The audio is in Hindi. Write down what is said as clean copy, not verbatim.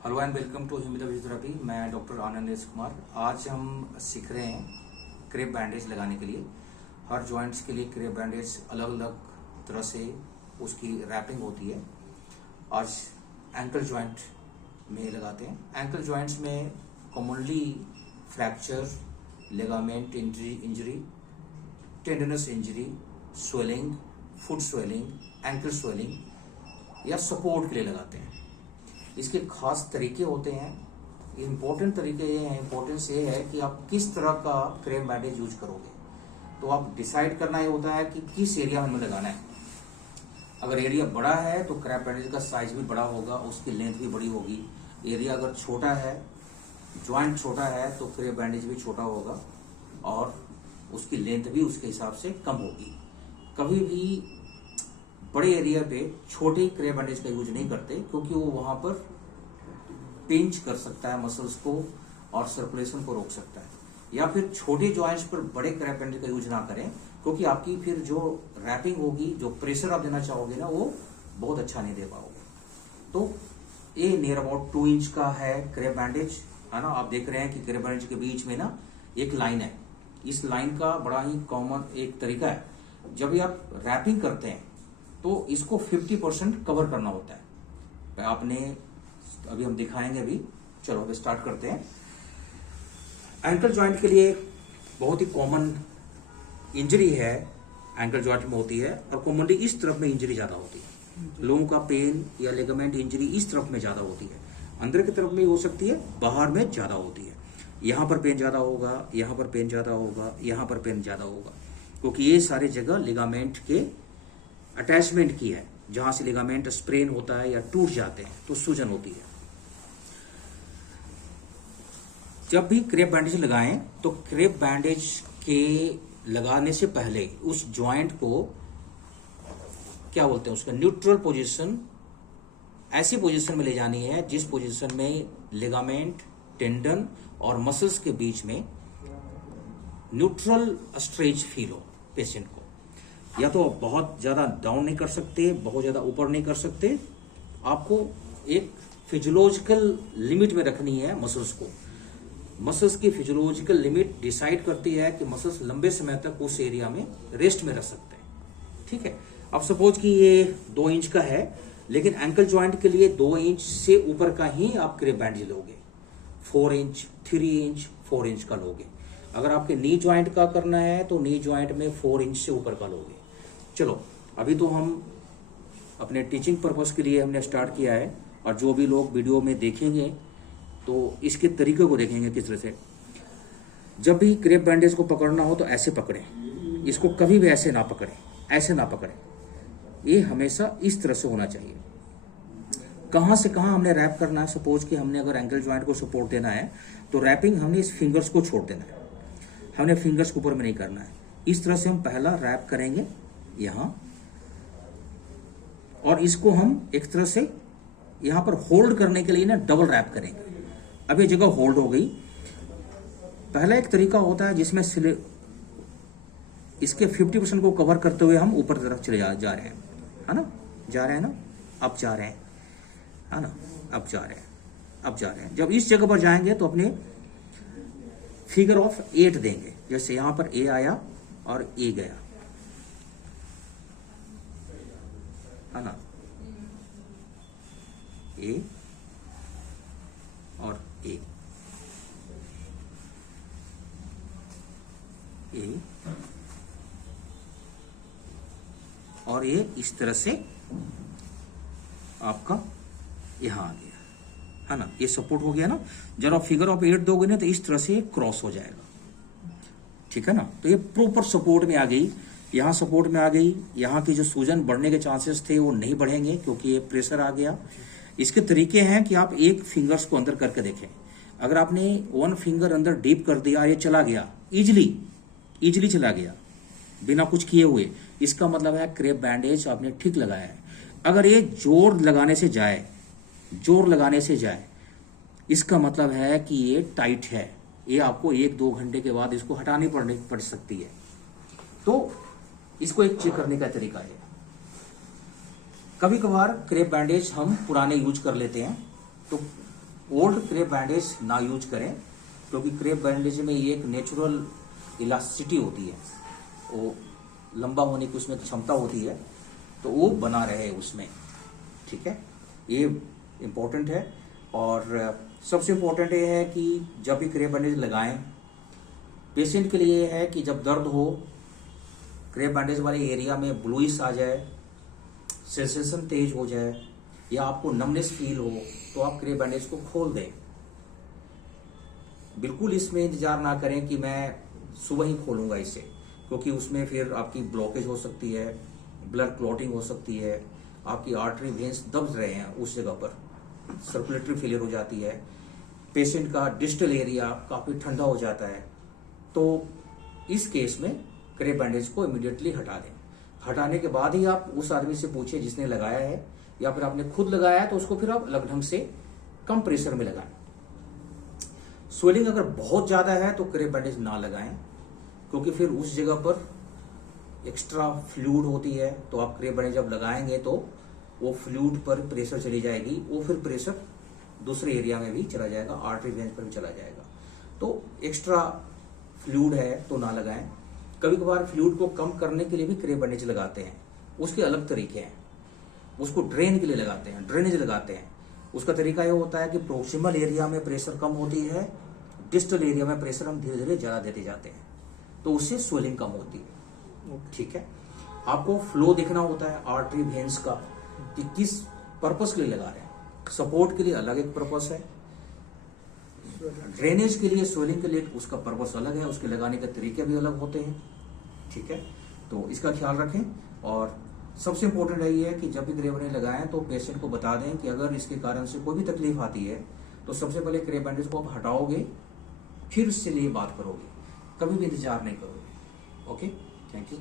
Hello and welcome to human physiotherapy. मैं डॉक्टर आनंद कुमार। आज हम सीख रहे हैं क्रेप बैंडेज लगाने के लिए। हर जॉइंट्स के लिए क्रेप बैंडेज अलग अलग तरह से उसकी रैपिंग होती है। आज एंकल जॉइंट में लगाते हैं। एंकल जॉइंट्स में commonly fracture, ligament injury, tendons injury, swelling, foot swelling, ankle swelling या सपोर्ट के लिए लगाते हैं। इसके खास तरीके होते हैं। इम्पोर्टेंट तरीके ये हैं, इम्पोर्टेंस ये है कि आप किस तरह का क्रेप बैंडेज यूज करोगे। तो आप डिसाइड करना ये होता है कि किस एरिया में हमें लगाना है। अगर एरिया बड़ा है तो क्रेप बैंडेज का साइज भी बड़ा होगा, उसकी लेंथ भी बड़ी होगी। एरिया अगर छोटा है, जॉइंट छोटा है, तो क्रेप बैंडेज भी छोटा होगा और उसकी लेंथ भी उसके हिसाब से कम होगी। कभी भी बड़े एरिया पे छोटे क्रेप बैंडेज का यूज नहीं करते, क्योंकि वो वहां पर पिंच कर सकता है मसल्स को और सर्कुलेशन को रोक सकता है। या फिर छोटे जॉइंट्स पर बड़े क्रेप बैंडेज का यूज ना करें, क्योंकि आपकी फिर जो रैपिंग होगी, जो प्रेशर आप देना चाहोगे ना, वो बहुत अच्छा नहीं दे पाओगे। तो ये नियर अबाउट 2 इंच का है क्रेप बैंडेज, है ना। आप देख रहे हैं कि क्रेप बैंडेज के बीच में ना एक लाइन है। इस लाइन का बड़ा ही कॉमन एक तरीका है, जब भी आप रैपिंग करते हैं तो इसको 50% कवर करना होता है। आपने अभी हम दिखाएंगे अभी। चलो अभी स्टार्ट करते हैं। एंकल जॉइंट के लिए बहुत ही कॉमन इंजरी है, एंकल जॉइंट में होती है, और कॉमनली इस तरफ में इंजरी ज्यादा होती है। लोगों का पेन या लिगामेंट इंजरी इस तरफ में ज्यादा होती है। अंदर की तरफ में हो सकती है, बाहर में ज्यादा होती है। यहाँ पर पेन ज्यादा होगा, यहाँ पर पेन ज्यादा होगा, यहाँ पर पेन ज्यादा होगा, क्योंकि ये सारी जगह लिगामेंट के अटैचमेंट की है। जहां से लिगामेंट स्प्रेन होता है या टूट जाते हैं तो सूजन होती है। जब भी क्रेप बैंडेज लगाएं तो क्रेप बैंडेज के लगाने से पहले उस जॉइंट को क्या बोलते हैं, उसका न्यूट्रल पोजीशन, ऐसी पोजीशन में ले जानी है जिस पोजीशन में लिगामेंट, टेंडन और मसल्स के बीच में न्यूट्रल स्ट्रेच फील हो पेशेंट को। या तो बहुत ज्यादा डाउन नहीं कर सकते, बहुत ज्यादा ऊपर नहीं कर सकते। आपको एक फिजियोलॉजिकल लिमिट में रखनी है मसल्स को। मसल्स की फिजियोलॉजिकल लिमिट डिसाइड करती है कि मसल्स लंबे समय तक उस एरिया में रेस्ट में रह सकते हैं। ठीक है। अब सपोज कि ये 2 इंच का है, लेकिन एंकल जॉइंट के लिए 2 इंच से ऊपर का ही आप क्रेप बैंडेज लोगे। 4 इंच, 3 इंच, 4 इंच का लोगे। अगर आपके नी जॉइंट का करना है तो नी जॉइंट में 4 इंच से ऊपर का लोगे। चलो अभी तो हम अपने टीचिंग पर्पस के लिए हमने स्टार्ट किया है, और जो भी लोग वीडियो में देखेंगे तो इसके तरीके को देखेंगे किस तरह से। जब भी क्रेप बैंडेज को पकड़ना हो तो ऐसे पकड़ें, इसको कभी भी ऐसे ना पकड़ें, ऐसे ना पकड़ें। ये हमेशा इस तरह से होना चाहिए। कहां से कहां हमने रैप करना है। सपोज कि हमने अगर एंकल जॉइंट को सपोर्ट देना है तो रैपिंग हमने इस फिंगर्स को छोड़ देना है, हमने फिंगर्स को ऊपर में नहीं करना है। इस तरह से हम पहला रैप करेंगे यहां, और इसको हम एक तरह से यहां पर होल्ड करने के लिए ना डबल रैप करेंगे। अब ये जगह होल्ड हो गई। पहला एक तरीका होता है जिसमें इसके 50% को कवर करते हुए हम ऊपर तरफ चले जा रहे हैं, है ना। जा रहे हैं ना, अब जा रहे हैं, है ना, अब जा रहे हैं, अब जा रहे हैं। जब इस जगह पर जाएंगे तो अपने फिगर ऑफ 8 देंगे। जैसे यहां पर ए आया और ए गया, है ना, ए और ए, ए और ए, इस तरह से आपका यहां आ गया, है ना। ये सपोर्ट हो गया ना। जब आप फिगर ऑफ 8 दोगे ना तो इस तरह से क्रॉस हो जाएगा। ठीक है ना। तो ये प्रॉपर सपोर्ट में आ गई, यहां सपोर्ट में आ गई। यहां की जो सूजन बढ़ने के चांसेस थे वो नहीं बढ़ेंगे, क्योंकि ये प्रेशर आ गया। इसके तरीके हैं कि आप एक फिंगर्स को अंदर करके देखें। अगर आपने 1 फिंगर अंदर डीप कर दिया, ये चला गया, इजिली चला गया बिना कुछ किए हुए, इसका मतलब है क्रेप बैंडेज आपने ठीक लगाया है। अगर ये जोर लगाने से जाए, इसका मतलब है कि ये टाइट है। ये आपको 1-2 घंटे के बाद इसको हटानी पड़ सकती है। तो इसको एक चेक करने का तरीका है। कभी कभार क्रेप बैंडेज हम पुराने यूज कर लेते हैं, तो ओल्ड क्रेप बैंडेज ना यूज करें, क्योंकि क्रेप बैंडेज में ये एक नेचुरल इलास्टिसिटी होती है, वो लंबा होने की उसमें क्षमता होती है, तो वो बना रहे उसमें। ठीक है, ये इम्पोर्टेंट है। और सबसे इम्पोर्टेंट ये है कि जब भी क्रेप बैंडेज लगाएं, पेशेंट के लिए है कि जब दर्द हो, क्रेप बैंडेज वाले एरिया में ब्लूइश आ जाए, सेंसेशन तेज हो जाए, या आपको नमनेस फील हो, तो आप क्रेप बैंडेज को खोल दें। बिल्कुल इसमें इंतजार ना करें कि मैं सुबह ही खोलूंगा इसे, क्योंकि उसमें फिर आपकी ब्लॉकेज हो सकती है, ब्लड क्लॉटिंग हो सकती है, आपकी आर्टरी वेन्स दब रहे हैं उस जगह पर, सर्कुलेटरी फेलियर हो जाती है, पेशेंट का डिस्टल एरिया काफी ठंडा हो जाता है। तो इस केस में क्रेप बैंडेज को इमीडिएटली हटा दें। हटाने के बाद ही आप उस आदमी से पूछिए जिसने लगाया है, या फिर आपने खुद लगाया है तो उसको फिर आप अलग ढंग से कम प्रेशर में लगाएं। स्वेलिंग अगर बहुत ज्यादा है तो क्रेप बैंडेज ना लगाएं, क्योंकि फिर उस जगह पर एक्स्ट्रा फ्लूइड होती है, तो आप क्रेप बैंडेज जब लगाएंगे तो वो फ्लूइड पर प्रेशर चली जाएगी, वो फिर प्रेशर दूसरे एरिया में भी चला जाएगा, आर्टरी वेन्स पर भी चला जाएगा। तो एक्स्ट्रा फ्लूइड है तो ना लगाएं। कभी कभार फ्लूइड को कम करने के लिए भी क्रेप बैंडेज लगाते हैं, उसके अलग तरीके हैं। उसको ड्रेन के लिए लगाते हैं, ड्रेनेज लगाते हैं। उसका तरीका यह होता है कि प्रोक्सिमल एरिया में प्रेशर कम होती है, डिस्टल एरिया में प्रेशर हम धीरे धीरे ज्यादा देते जाते हैं, तो उससे स्वेलिंग कम होती है। ठीक है, आपको फ्लो देखना होता है आर्टरी वेन्स का कि किस पर्पस के लिए लगा रहे हैं। सपोर्ट के लिए अलग एक पर्पस है, ड्रेनेज के लिए, स्वेलिंग के लिए उसका पर्पस अलग है, उसके लगाने के तरीके भी अलग होते हैं। ठीक है, तो इसका ख्याल रखें। और सबसे इंपॉर्टेंट है ये है कि जब भी क्रेप बैंडेज लगाएं तो पेशेंट को बता दें कि अगर इसके कारण से कोई भी तकलीफ आती है तो सबसे पहले क्रेप बैंडेज को आप हटाओगे, फिर उससे लिए बात करोगे, कभी भी इंतजार नहीं करोगे। Okay, thank you.